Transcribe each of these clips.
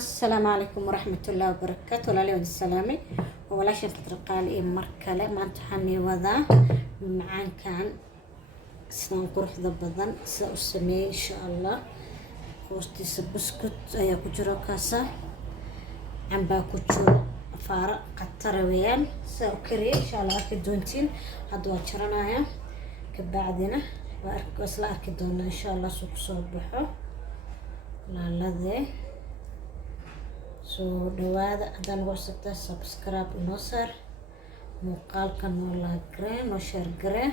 السلام عليكم ورحمة الله وبركاته. ولا لي السلامي ولا شيء ترقال إيه مركلة ما تحني وذا معان كان سنان قروح ضبضان سأسمي إن شاء الله وستي سبسكت أيا كجرو كاسة عم باكوتشو فارق قطرويان سأكري إن شاء الله أكيد دونتين هادو أشرنايا كبعدنا وأصلا أكيد دونا إن شاء الله سوق صبحه لا ذي soo dhawaada haddaan ugu cusubtaa subscribe inoo saar muuqaalka noo like garee noo share garee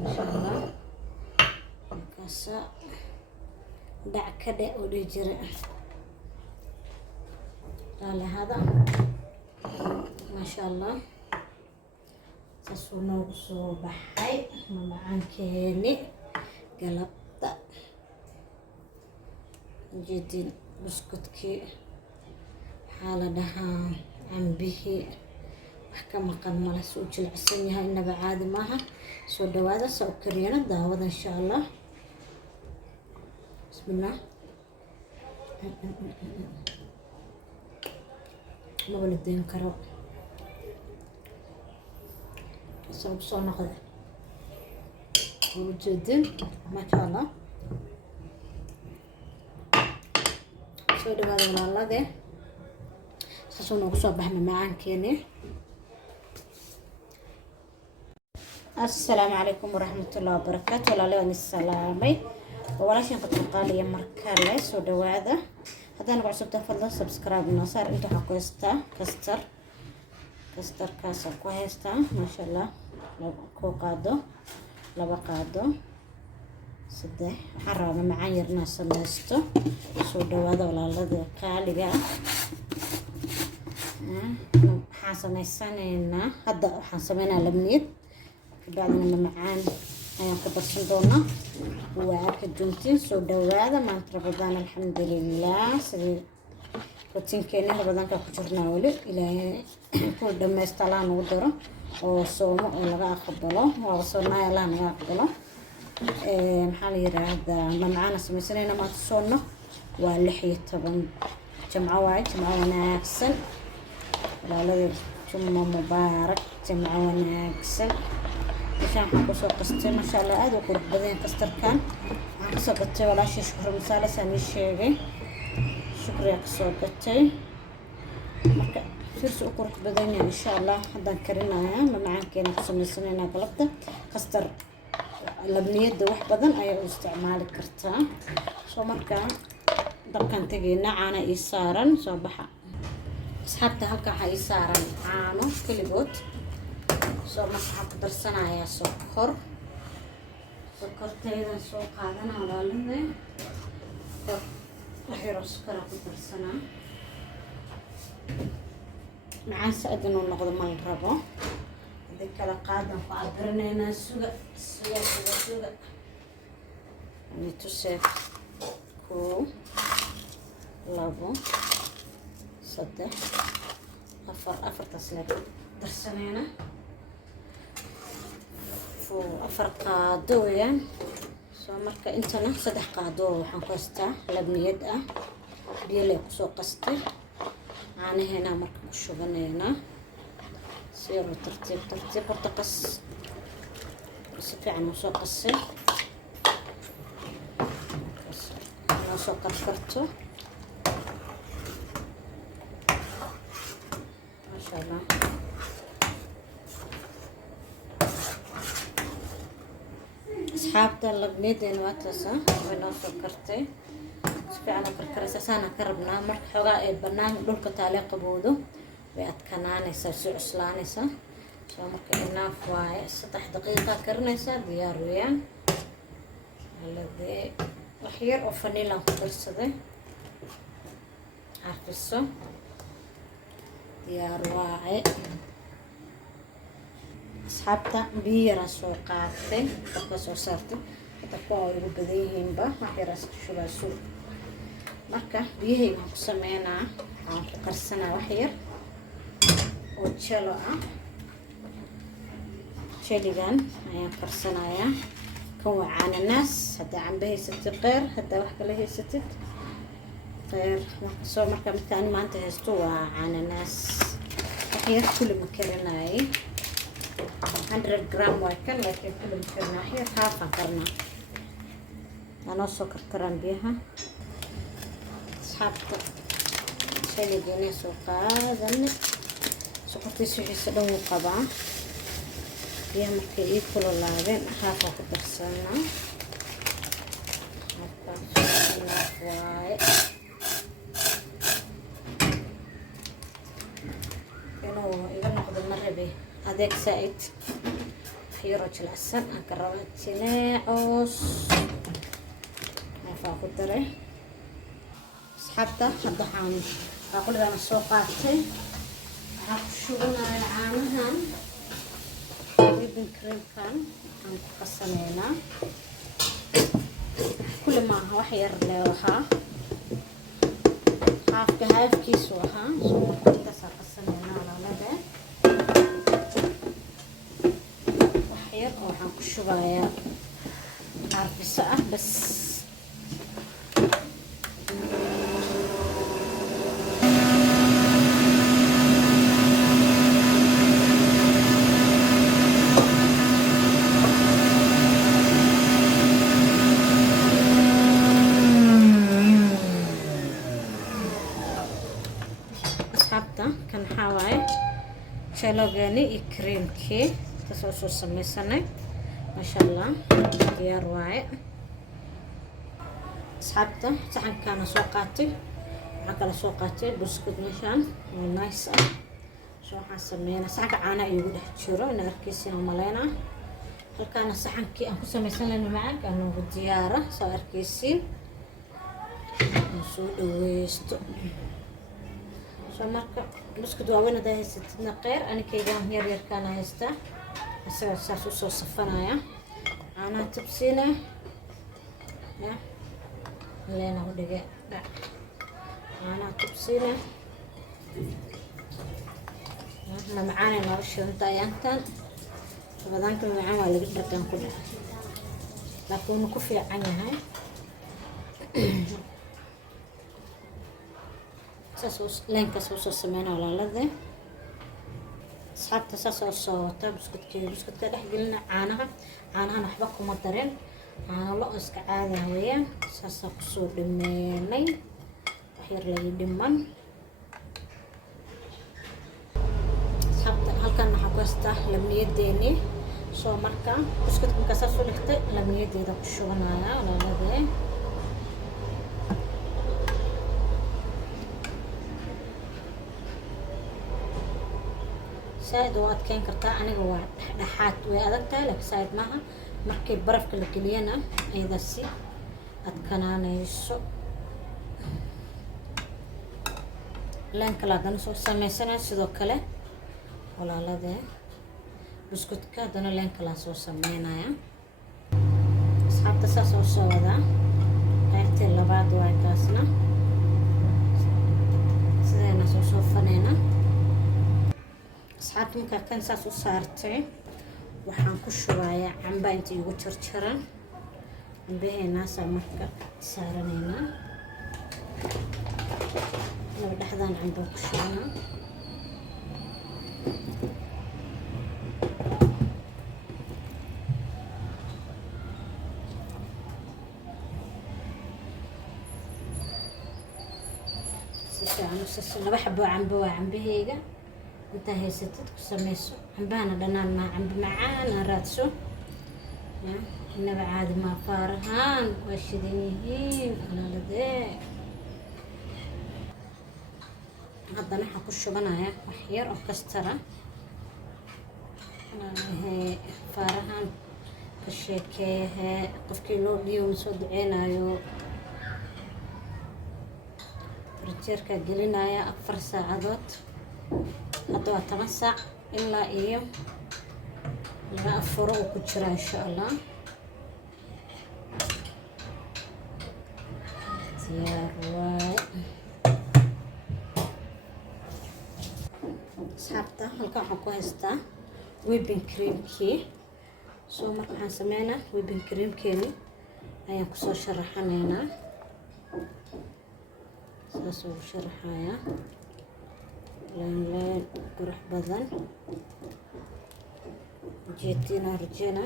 insha allah markaasa dhac ka dhe oo dhihi jira laalahada maasha allah saasuu noogu soo baxay mamacaankeeni galabta jidin buskudkii waxaa la dhahaa cambihii wax ka maqan male suu jilicsan yahay inaba caadi maaha soo dhawaada saa u kariyana daawada insha allah bismillah maba la dayn karo sabab soo noqda ujeedin maasha allah soo dhawaada walaalade saasuu noogu soo baxna macaankeeni assalaamu calaykum waraxmatullahi wabarakaatu walaale waan isalaamay walaashan qadqaaliya markale soo dhawaada haddaan ugu cusubtaa fadlan subscribe inoo saar inta waxaa ku haystaa kastarkaasaan ku haystaa maasha allah koo qaado laba qaado saddex waxaan rabaa macaan yar inaan samaysto soo dhawaada walaalada qaaliga waxaan samaysanaynaa hadda waxaan sameynaa labniyad kabacdina macaan ayaan ku darsan doonaa waa ka juntiin soo dhawaada maanta rabadaan alxamdulilah sidii rutiinkeena rabadaanka ku jirnaa weli ilaahay ku dhamaysta allah nagu daro oo soomo oo laga aqbalo waa soonaay allah naga aqbalo maxaa la yiraahdaa mamacaan samaysanayna maanta soonno waa 16 jamco waaye jamco wanaagsan walaalada jumma mubaarak jamco wanaagsan waxaan ku soo qastay masha Allah aad u qurux badan kastarkan waxaan soo gatay walaashii shukr misaale sami sheegay shukriya ka soo gatay marka firsi u qurux badan insha Allah haddaan karinayaa mamacaankeena ku samaysanayna galabta kastar labniyada wax badan ayaa u isticmaali kartaa soo markaa dabkan tegayna caana ii saaran soo baxa asxaabta halka waxaa ii saaran caano keligood soo marka waxaan ku darsanayaa sokortaydan soo qaadana walaalade waxyaroo sokora ku darsanaa macaan sa-ad inuu noqdo ma la rabo kala qaadan ku cabirinaynaa suga nitusee 1 2 3 4 sleep darsanayna 4 qaado weeyaan soo marka intana 3 qaado waxaan ku haystaa labniyad ah biyo leh kusoo qastay caanaheena marka ku shubanaynaa سيروا ترتيب ارتقص سفي عن وسوق السير وسوق كركرته ما شاء الله أصحابتا اللبنيدين واتسا وينو سكرتي سفي عن كركرة سانا كربنا مرك حقا بنان دولك تالي قبودو وأتكنانيسا سعسلانيسا سو marka inaaf waaye 3 daqiiqo karinaysa diyaar weeyaan halade wax yar oo vanilla ku darsaday carfiso diyaar waaye asxaabta biyo yar soo qaatay dadka soo saartay dadka oo ugu badan yihiinba wax yar iska shubaa suuq marka biyahayga ku sameynaa aan ku qarsanaa wax yar وجلو جليgan ayaan karsanayaa kan waa caananas hada cambe haysatid qeer hada wax kale haysatid خير. سو marka midkaan maanta haysto waa cananaas waxyar kulli ma karinaay 100 gram waa kan laakiin kulli ma karinaay waxyar haafan karnaa anoo soo karkaraan biyaha asxaabta saliidina soo qaadan sokortiisa wixii dhan wuu qabaa biyaha markay ii kululaadeen haafan ku darsanaa waaye inuu iga noqdo ma rabe adeeg saaid waxyaroo jilicsan aan ka raba jileecos neefaa ku daray asxaabta hadda waxaan baaquligaana soo qaatay waxaan ku shubanaya caanahan whipping creamkan aan ku qasaneynaa كل ما هو حير لوها هاف كيس وها ثم تسع قسمنا على مدى وحير او حنكو شوية عارف الساعة بس كان حواي شلوغاني كريمكي تسوسو سميساني ما شاء الله ديار واعي صحابته صحن كان سوقاتي عقل سوقاتي بسكوت مشان ونايس شو حسمينا صحن عانا يقول جيرو ان اركيسين مالينا هل كان صحن كي انكو سميساني معاك انو دياره سو اركيسين نسو دويستو marka buskud waaweyn hadaa haysatidna qeyr ani kaygaan yar yarkaana haysta isaga saas usoo safanaya caanaha tabsiina ya leena u dhige caanaha tabsiina na macaana nooga shidanta ayaantan rabadaanka macaan waa laga dhaqan ku dhaca laakiin wuu ku fiican yahay لينك سوسو سمينا ولا لذة صحبت سوسو بسكوت كده قلنا عانها نحبكم مطرين عانا لقص كعادة هوية ساسا قصور دميني وحير لي دمان صحبت هل كان نحبسته لم يديني سو مركا بسكوت مكساسو لكتة لم يدي ذا بشغنايا ولا لذة سايد واد كان كرتا أنا جوا دحات ويادك لك سايد معها مركب برف كل كلينا أيضا سي أتكنان يسو لين كلا دنسو سميسنا سيدو كله ولا لا ده بسكوت كادنا لين كلا سو سمينا يا أصحاب تساسو سو ده قيرت اللي بعد وايكاسنا سيدنا سو فنينا أصحاب ممكن كان ساسو صارتي وحن كشوايا عم بنتي وترترن بهنا سمكة سارنينا لو لحظان عم بكشوانا سيسا أنا بحبه عم بهيجا انت هي ستتك سميسو عمبانا دنان ما عمب معانا راتسو إنه بعد ما فارهان واشدينيهين أنا لذي هذا نحن كشو بنايا وحير أو كسترة هي فارهان كشيكي هي قفكي لو اليوم سود عينايو رجيركا قلنايا أكثر ساعدات هذا 8 ساعة إلا إيوم لما أفرو وكتشرا إن شاء الله ديار واي أصحابتا هلكا waxaan ku haystaa whipping creamkii soo marka waxaan sameynaa whipping creamkeeni ayaan kusoo sharaxanaynaa saas ugu sharaxaya leen qurux badan jeetina rajena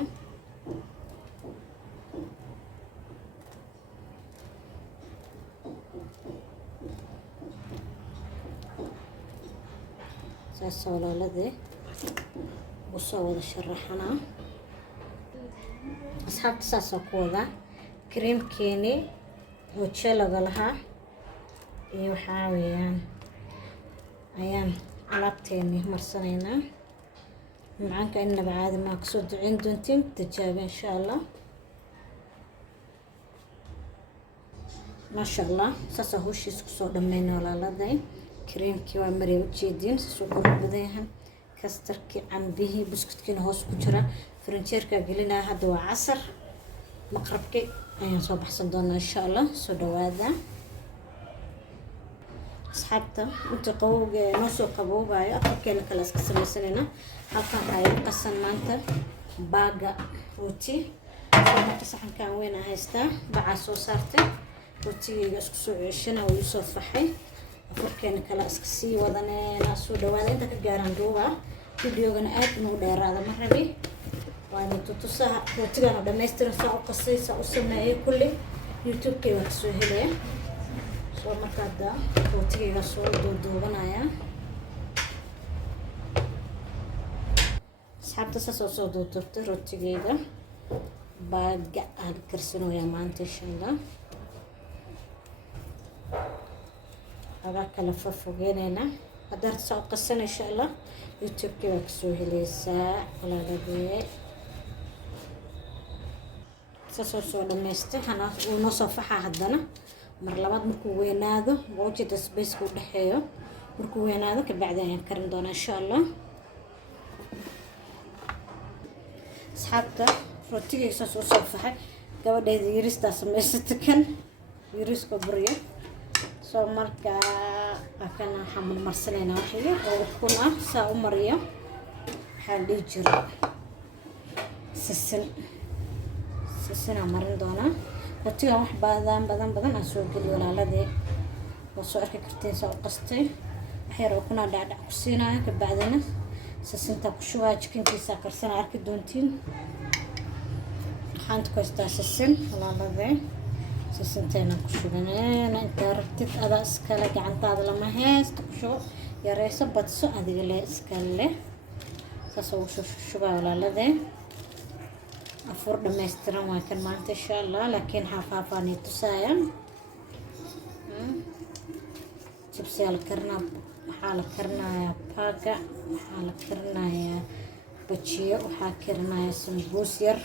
saas walaalade usoo wada sharaxana asxaabta saas oo ku wada creamkeeni oo jelaga lahaa iyo waxaa weeyaan ayaan alaabteeni marsanaynaa macaanka inaba caadi maa kasoo duceyn doontiin tijaabi insha allah maasha allah saasa hawshiis kusoo dhammayna walaaladay creamkii waa marya ujeediin saasuu qurux badan yahay kastarkii cambihii buskudkiina hoos ku jira farinjeerkaa gelinaya hadda waa casar maqrabkii ayaan soo baxsan doonaa insha allah soo dhawaada asxaabta inta qabowga noo soo qaboobayo afarkeena kale iska samaysanayna halkan waxaa igu qasan maanta baaga rooti marka saxankan weyn aan haystaa bacaa soo saartay rootigayga isku soo ceeshana oo iisoo faxay afarkeena kale iska sii wadanayna soo dhawaada inta ka gaaraan duuba videogana aad inuu dheeraada ma rabi waana tutusaha rootigan oo dhammaystiran saa u qasay saa u sameeyay kulli youtube-kay waa kasoo helaya soo marka hadda rootigayga soo duuduubanaya asxaabta saas oo soo duuduubtay rootigayga baaga aan karsanooyaa maanta insha allah agaa kala fogeynayna hadda harta saa u qasana insha allah youtube-kay waa kasoo helaysaa walaaladee saasoo soo dhamaystay uu noo soo faxaa haddana mar labaad markuu weynaado wajida spaceka u dhexeeyo markuu weynaado kabacdi ayaan karin doonaa insha allah asxaabta rootigayga saas u soo faxay gabadhayda yiristaa samaysata kan yiriska burya soo markaa akan waxaan marsanaynaa wax yar oo ukun ah saa u mariyo waxaa dhihi jira sisinaa marin doonaa rootigan wax badan aan soo geliyo walaaladee waa soo arki karteen saa u qastay wax yar ukunaa dhacdhac ku siinaayo kabacdina sisintaa ku shubaya jikinkiisaa karsanaa arki doontiin waxaan ku haystaa sisin walaaladee sisinteena ku shubanayna intaa rabtid adaa iskale gacantaada lama haysto ku shubo yareyso badso adiga le iskale saas ugu shubaa walaaladee afur dhammaystiran waa kan maanta insha allah laakiin xaafaafaan tusaaya jibsiyaa la karinaa waxaa la karinayaa baaga waxaa la karinayaa bajiyo waxaa karinayaa sambuus yar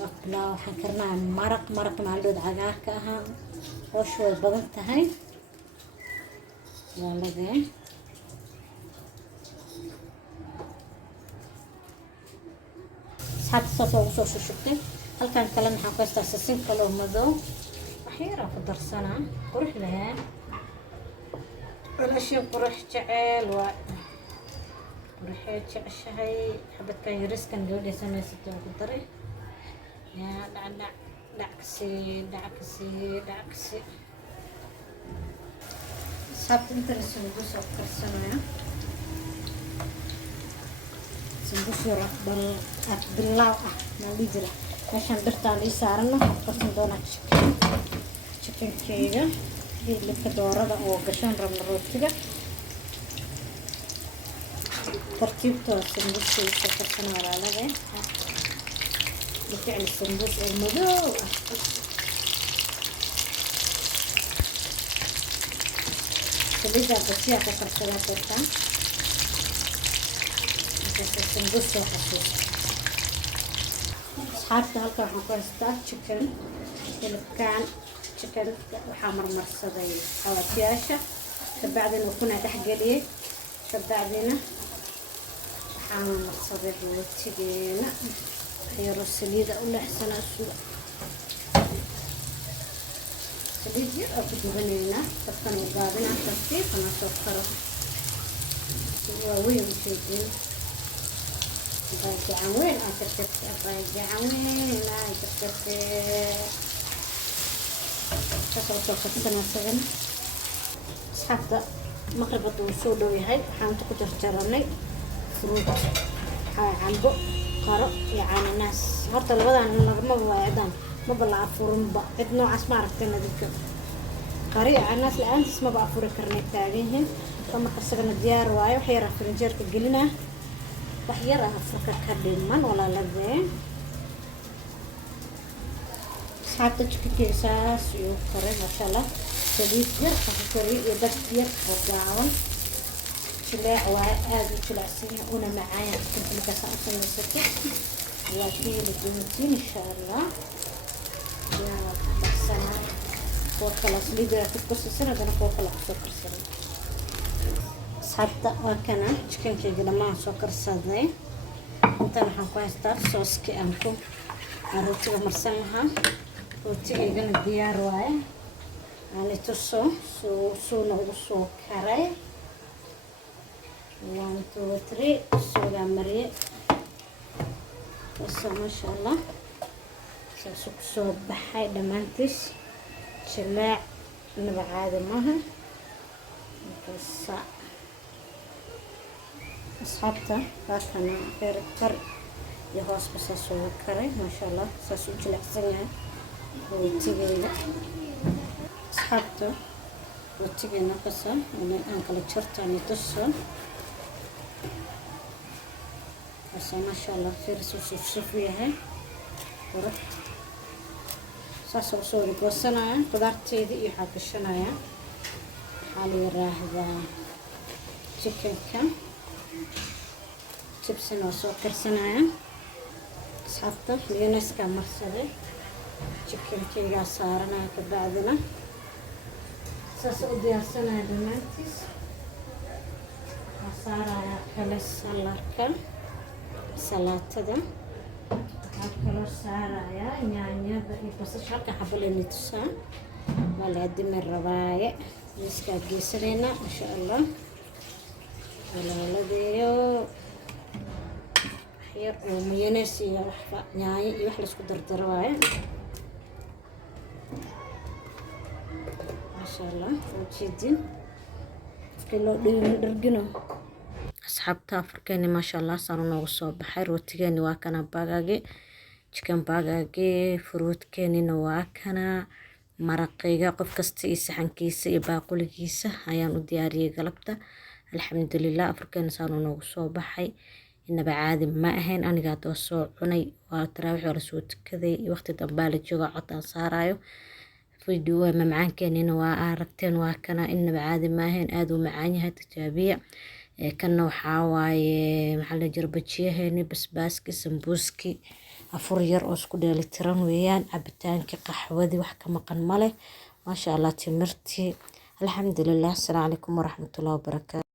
waxaan karinayaa maraq maaldood cagaarka ahaa hooshu way badan tahay walaaladee asxaabta saas ugu soo shushubtay halkan kale maxaan ku haystaa sisin kaloo madow wax yaraan ku darsanaa qurux lahaa walaashii qurux jeceel waa quruxee jeceshahay xabadkan yariskan gabadhay samaysatay ugu daray yaa dhackasi asxaabta intana sambuus oo karsanaya sambuus yar bilaaw ah maa lii jira meeshaan birtaan ii saarana waxaan karsan doonaa chickenkeyga hilibka doorada oo gashan rabna rootiga tartiibta waa sambuuska isoo karsana walaalade jecel sambuus oo madow ah saliidaa basiyaa ka karsadaa doortaan sambuus soo xasuusta asxaabta halkan waxaan ku haystaa chicken hilibkaan chicken waxaa marmarsaday xawaatiyaasha kabacdina ukunaa dhexgeliyey kabacdina waxaa marmarsaday rootigeena yaro saliida u leexsanaa suga saliid yar oo ku dubanaynaa dabkan u gaabinaa tartiibkana soo karo waaweyn ujeediin باجي وين أتركت باجي وين أتركت كسر سوق السنة سجن أصحابتا مقربة وسودو يهي حانتو كجر جراني فروت عنبو قرا يعني ناس هرتا لبدان لغما واعدان ما بلا فرن با cid noocaas ma aragtayna dadka qari anaas la'aantiis ma ba furi karnay taageeyeen kama qasagana diyaar waayo wax yar frinjeerka gelina wax yar afka ka dhiman wala labeen saabta chikisaas iyo kare mashallah saliid yar qafkari iyo dad yar oo gaawan شلاع وعاد شلاعسين هنا معايا كنت مكسرة سنسكت وكيل الدنتين إن شاء الله يا بحسنا فوق خلاص ليدر في كل سنة أنا فوق خلاص سكر سنة صحبت وكنا شكل كي لما سكر سنة أنت نحن كويس تعرف صوص كي أنكم الروتي مرسمها روتي جنا ديار واي يعني تصو سو نقصو كراي 1 2 3 سوغا مريه بس ما شاء الله سوق صوب بحي دمانتس شلاع نبع عادي ماها بس أصحابته فاكنا غير كر يهوس بس سوى كري ما شاء الله سوق جلع سنة وتيجي أصحابته وتيجي نقصه يعني أنقل شرطاني تصل بس ما شاء الله فرس وصفية هاي ورد صاص وصوري قوسنا قدرت تيدي يحب الشنايا حالي راهذا chicken كم شيبسنا وسكر سنايا صحبته ليونس كم مرسلة chicken كيجا صارنا كبعدنا صاص ودي السنة دمانتيس صار كلا سلاركا salaatada waxaa kaloo saarayaa yaanyada iyo basasha halka xabaleni tusaa waa la adimi rabaaye miiskaa geysanayna insha allah walaaladeeyo waxyar oo mayonees iyo waxba yaanyo iyo wax laisku dardaro waaye maasha allah ujeedin qofkii loo dhargino أصحابتا أفركاني ما شاء الله صاروا نوصو بحير وتجاني واكنا باقاقي chicken باقاقي فروت كاني نواكنا مرقيقا قف كستي سحن كيسة يباقول كيسة هيان ودياري قلبتا الحمد لله أفركاني صاروا نوصو بحي إن بعادي ما أهين أنا قاعد وصو عني وتراوح ورسوت كذي وقت دنبالي جوغا عطان صارايو فيديو معان كاني نواكتين واكنا إن بعادي ما أهين آدو معاني هاي تجابيع كنا وحاواي محل جربتشيهني basbaaski sambuuski afur yar oo isku dheeli tiran weeyaan cabitaanki qaxwadii wax ka maqan male ma sha Allah timirtii alxamdulillah. Assalaamu calaykum waraxmatullaahi wabarakaatuh.